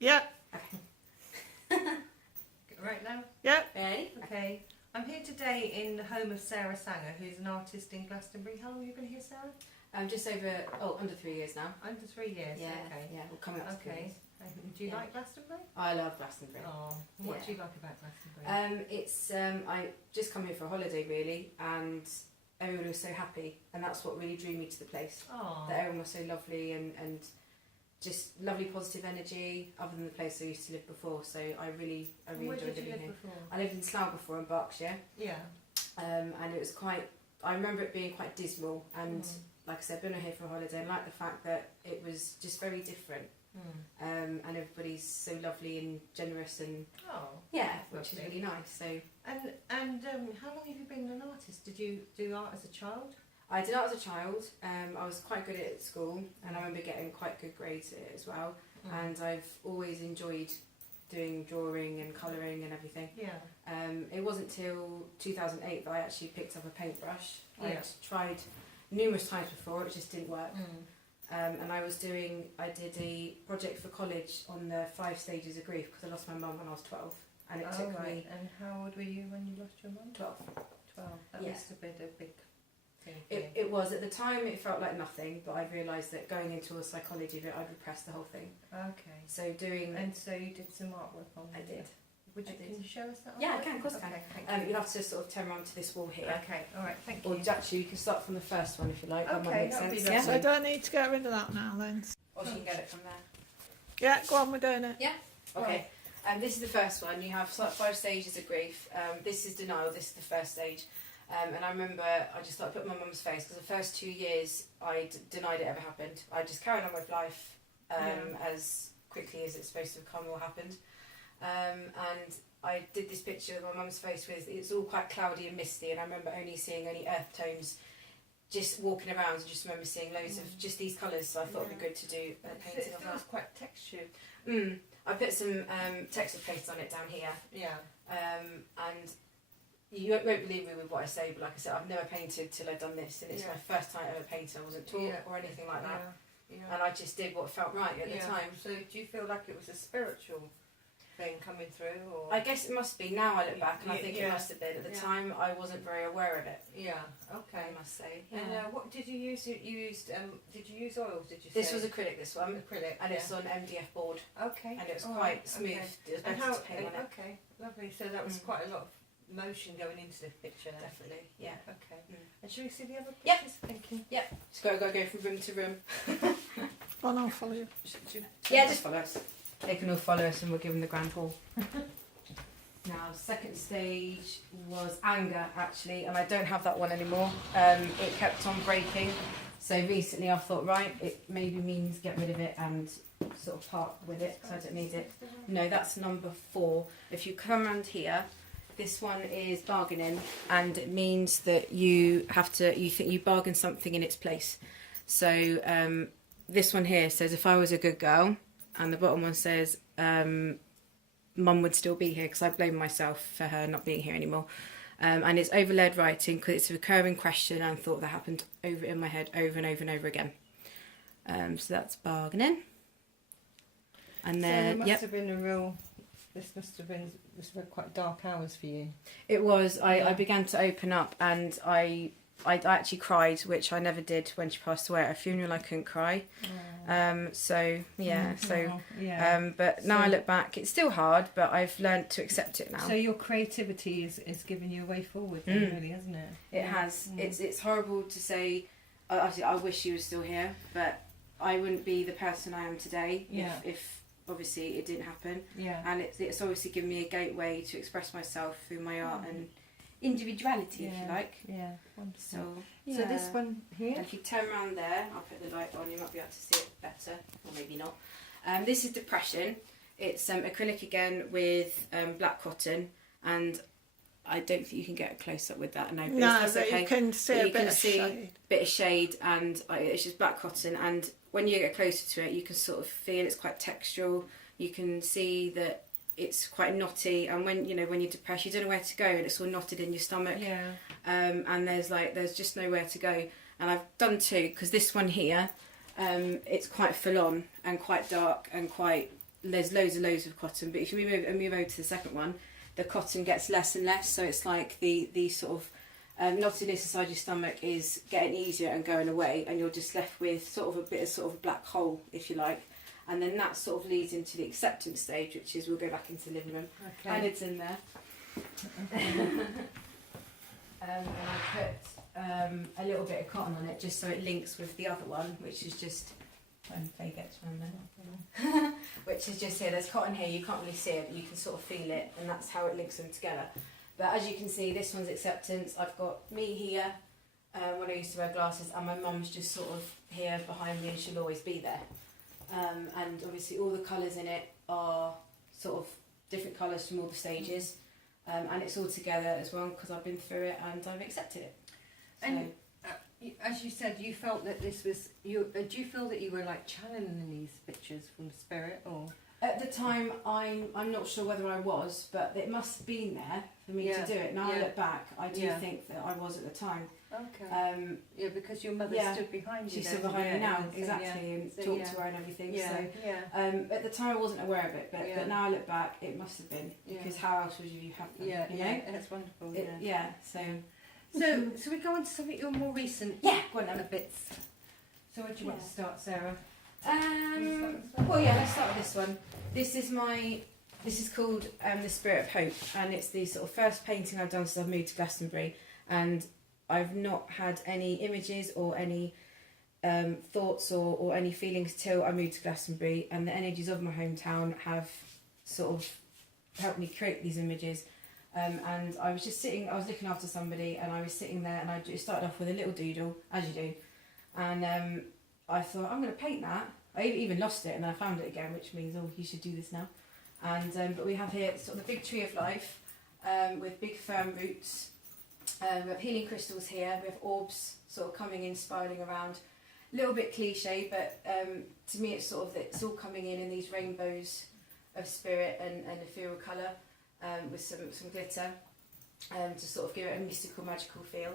Yeah. Okay. Right now? Yeah. Ready? Okay. I'm here today in the home of Sarah Sanger, who's an artist in Glastonbury. How long have you been here, Sarah? Just over, under 3 years now. Under 3 years. Yeah, Okay. yeah, we're coming up to 3 Okay. years. Do you Yeah. like Glastonbury? I love Glastonbury. Oh, what Yeah. do you like about Glastonbury? It's I just come here for a holiday really, and everyone was so happy, and that's what really drew me to the place. Oh. That everyone was so lovely and just lovely positive energy, other than the place I used to live before. So I really Where enjoyed did you living live here. before? I lived in Slough before in Berkshire, Yeah. and it was quite. I remember it being quite dismal, and like I said, I've been here for a holiday, and like the fact that it was just very different. And everybody's so lovely and generous, and Oh. yeah, That's which is lovely. really nice. So And how long have you been an artist? Did you do art as a child? I did art as a child. I was quite good at it at school, and I remember getting quite good grades at it as well. And I've always enjoyed doing drawing and colouring and everything. Yeah. It wasn't till 2008 that I actually picked up a paintbrush. Yeah. I'd tried numerous times before, it just didn't work. And I did a project for college on the 5 stages of grief, because I lost my mum when I was 12, and it took me And how old were you when you lost your mum? 12. 12. That Yeah. must have been a big thing for you. It was, at the time it felt like nothing, but I realised that going into a psychology of it, I'd repress the whole thing. Okay. So doing, And so you did some artwork on I it? did. Would you, I did. Can you show us that? Yeah, I artwork? can, of course I can. Okay, thank you. You'll have to sort of turn around to this wall here. Okay, alright, thank Or you. actually, you can start from the first one if you like. That might Okay, make that'd be sense. lovely. Yeah? So do I need to get rid of that now then? Or she can get it from there. Yeah, go on, we're doing it. Okay. This is the first one. You have 5 stages of grief. This is denial. This is the first stage. And I remember I just started putting my mum's face, because the first 2 years I denied it ever happened. I just carried on with life as quickly as it's supposed to have come or happened. And I did this picture of my mum's face with, it's all quite cloudy and misty, and I remember only seeing earth tones just walking around. I just remember seeing loads of just these colours, so I thought it'd be good to do a painting It of feels that. quite textured. I put some texture paste on it down here. Yeah. And you won't believe me with what I say, but like I said, I've never painted till I've done this, and it's Yeah. my first time ever painting. I wasn't taught Yeah. or anything like that, Yeah. and I just did what felt right at the time. So do you feel like it was a spiritual thing coming through, or? I guess it must be. Now I look back, and I Yeah, think yeah. it must have been. At the Yeah. time, I wasn't very aware of it. Yeah. Okay. I must say. And what did you use? You used. Did you use oils? Did you? This say? was acrylic. This one, acrylic. and it's on MDF board, Okay. and it was All quite right, smooth. okay. It was And better how? to paint on it. Okay. Lovely. So that was Mm. quite a lot of motion going into the picture. Then. Definitely, yeah. Okay. Mm. And shall we see the other Yeah. pictures? Thank you. Just go from room to room. Oh no, I'll follow you. Yeah, just follow us. They can all follow us, and we'll give them the grand hall. Now, second stage was anger, actually, and I don't have that one anymore. It kept on breaking, so recently I thought, right, it maybe means get rid of it and sort of part with it, because I don't need it. No, that's number 4. If you come around here, this one is bargaining, and it means that you have to, you bargain something in its place. So this one here says, if I was a good girl, and the bottom one says, Mum would still be here, because I blame myself for her not being here anymore. And it's overlaid writing, because it's a recurring question and thought that happened over in my head over and over and over again. So that's bargaining. And then, so it must have been a real. This were quite dark hours for you. It was. I began to open up, and I actually cried, which I never did when she passed away. At a funeral, I couldn't cry. So yeah. So but now I look back, it's still hard, but I've learned to accept it now. So your creativity is giving you a way forward, then, really, hasn't it? It has. It's horrible to say. Obviously, I wish she was still here, but I wouldn't be the person I am today if obviously it didn't happen. Yeah. And it's obviously given me a gateway to express myself through my art and individuality, if you like. Yeah. So So this one here. And if you turn around there, I'll put the light on, you might be able to see it better, or maybe not. This is Depression. It's acrylic again with black cotton, and I don't think you can get a close up with that. No, No, but okay. you can see But a you bit can of see shade. bit of shade, and it's just black cotton. And when you get closer to it, you can sort of feel it's quite textural. You can see that it's quite knotty, and when you're depressed, you don't know where to go, and it's all knotted in your stomach. Yeah. And there's just nowhere to go. And I've done 2, because this one here, it's quite full on and quite dark and quite there's loads and loads of cotton, but if you move over to the second one, the cotton gets less and less, so it's like the sort of knottiness inside your stomach is getting easier and going away, and you're just left with sort of a bit of sort of a black hole, if you like. And then that sort of leads into the acceptance stage, which is we'll go back into the living room. Okay. And it's in there. And I put a little bit of cotton on it just so it links with the other one, which is just when Faye gets one then. Which is just here. There's cotton here. You can't really see it, but you can sort of feel it, and that's how it links them together. But as you can see, this one's acceptance. I've got me here when I used to wear glasses, and my mum's just sort of here behind me, and she'll always be there. And obviously all the colours in it are sort of different colours from all the stages, and it's all together as well because I've been through it and I've accepted it. So, And as you said, you felt that this was you. Do you feel that you were like channeling these pictures from the spirit, or? at the time, I'm not sure whether I was, but it must have been there for me to do it. Now I look back, I do think that I was at the time. Okay. Yeah, because your mother stood behind you. She's still behind me now, exactly, and talked to her and everything. At the time I wasn't aware of it, but now I look back, it must have been, because how else would you have them? You know? That's wonderful. So we go on to some of your more recent go on then. bits. So where do you want to start, Sarah? Well, let's start with this one. This is called The Spirit of Hope, and it's the sort of first painting I've done since I've moved to Glastonbury, and I've not had any images or any thoughts or any feelings till I moved to Glastonbury, and the energies of my hometown have sort of helped me create these images. And I was just sitting, I was looking after somebody, and I was sitting there, and I just started off with a little doodle, as you do, and I thought, I'm going to paint that. I even lost it, and then I found it again, which means, you should do this now. And but we have here sort of the big tree of life with big firm roots. We have healing crystals here. We have orbs sort of coming in, spiraling around. A little bit cliche, but to me it's all coming in these rainbows of spirit and ethereal colour with some glitter to sort of give it a mystical, magical feel.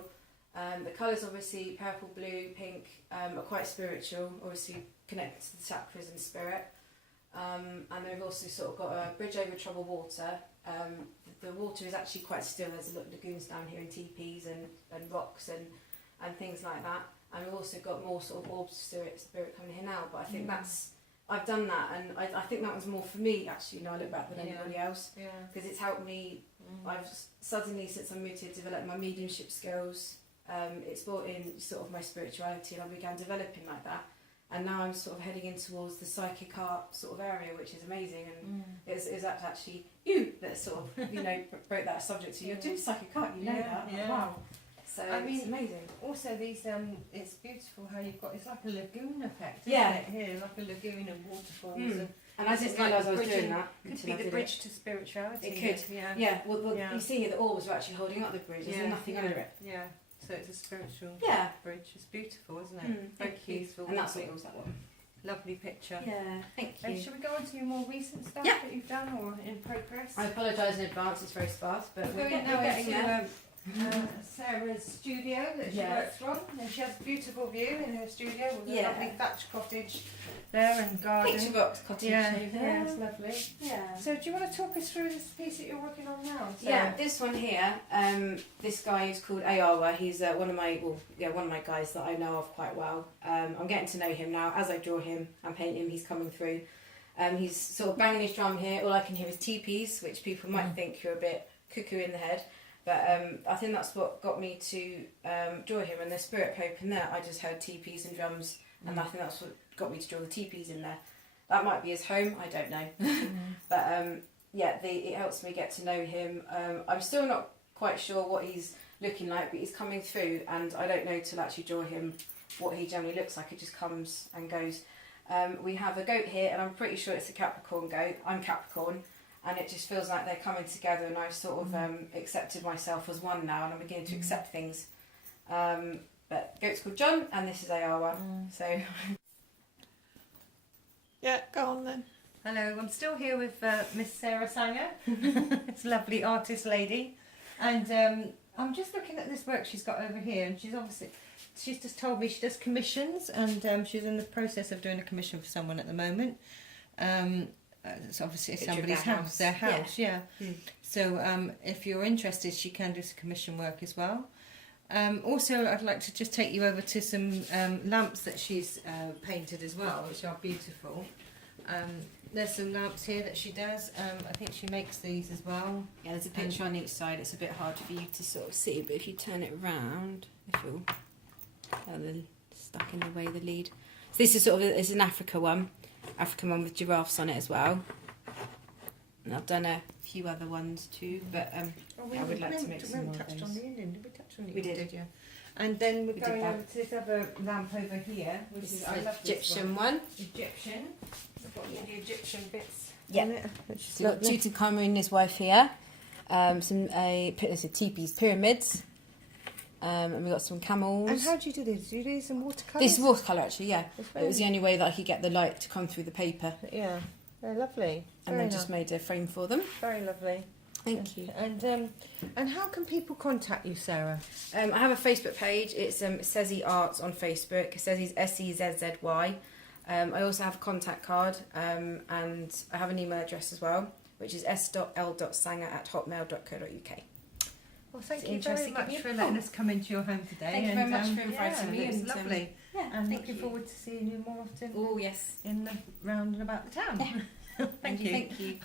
The colours, obviously purple, blue, pink, are quite spiritual, obviously connected to the chakras and spirit. And then we've also sort of got a bridge over troubled water. The water is actually quite still. There's a lot of lagoons down here and teepees and rocks and things like that. And we've also got more sort of orbs of spirit coming here now. But I think I've done that, and I think that was more for me actually, now I look back, than anybody else. Because it's helped me. I've suddenly, since I moved here, developed my mediumship skills. It's brought in sort of my spirituality, and I began developing like that. And now I'm sort of heading in towards the psychic art sort of area, which is amazing. And it's actually you that sort of, broke that subject to you. You're doing psychic art, that. Yeah. Wow. So it's amazing. Also these, it's beautiful how you've got, it's like a lagoon effect, isn't it, here, like a lagoon of waterfalls. And I didn't realise I was doing that. Could be the bridge to spirituality. It could, Well, you see here, the orbs are actually holding up the bridge. There's nothing under it. Yeah. So it's a spiritual bridge. It's beautiful, isn't it? Very peaceful. And that's what it was, that one. Lovely picture. Yeah, thank you. Shall we go on to your more recent stuff that you've done or in progress? I apologise in advance, it's very sparse, but we're getting there. Sarah's studio that she works from, and she has a beautiful view in her studio with a lovely thatched cottage there and garden. Picture box cottage over there. Yeah, it's lovely. Yeah. So do you want to talk us through this piece that you're working on now? Yeah, this one here, this guy is called Ayawa. He's one of my guys that I know of quite well. I'm getting to know him now. As I draw him and paint him, he's coming through. He's sort of banging his drum here. All I can hear is teepees, which people might think you're a bit cuckoo in the head. But I think that's what got me to draw him. And the spirit pope in there, I just heard teepees and drums, and I think that's what got me to draw the teepees in there. That might be his home, I don't know. But it helps me get to know him. I'm still not quite sure what he's looking like, but he's coming through, and I don't know till actually draw him what he generally looks like. It just comes and goes. We have a goat here, and I'm pretty sure it's a Capricorn goat. I'm Capricorn. And it just feels like they're coming together, and I've sort of accepted myself as one now, and I'm beginning to accept things. But goat's called John, and this is Ayawa. So. Yeah, go on then. Hello, I'm still here with Miss Sarah Sanger. It's a lovely artist lady, and I'm just looking at this work she's got over here, and she's just told me she does commissions, and she's in the process of doing a commission for someone at the moment. it's obviously Picture of somebody's their house, their house, yeah. Mm. So if you're interested, she can do some commission work as well. Also, I'd like to just take you over to some lamps that she's painted as well, which are beautiful. There's some lamps here that she does. I think she makes these as well. Yeah, there's a picture on each side. It's a bit hard for you to sort of see, but if you turn it around, if you're stuck in the way of the lead. So this is sort of it's an African one with giraffes on it as well. And I've done a few other ones too, but I would like to make some more of touched those. on the Indian. Did we touch on the We Indian? did. Yeah. And then we're We going did that. over to this other lamp over here, which This is is I the love this Egyptian one. Egyptian. I've got all the Egyptian bits Yeah. on it. Which is So we've got lovely. Tutankhamun and his wife here. Some teepees, pyramids. And we got some camels. And how do you do this? Do you do some watercolours? This is watercolour actually, yeah. It's It was the only way that I could get the light to come through the paper. Yeah, they're lovely. And then just made a frame for them. very lovely. Thank you. And how can people contact you, Sarah? I have a Facebook page. It's Sezzy Arts on Facebook. Sezzy's SEZZY. I also have a contact card and I have an email address as well, which is s.l.sanger@hotmail.co.uk. Well, thank It's you very interesting much getting for you. letting us come into your home today. Thank you very much for inviting me. It's and, lovely. Yeah, And thank looking you. forward to seeing you more often Oh, yes. in the round and about the town. Thank you. Thank you.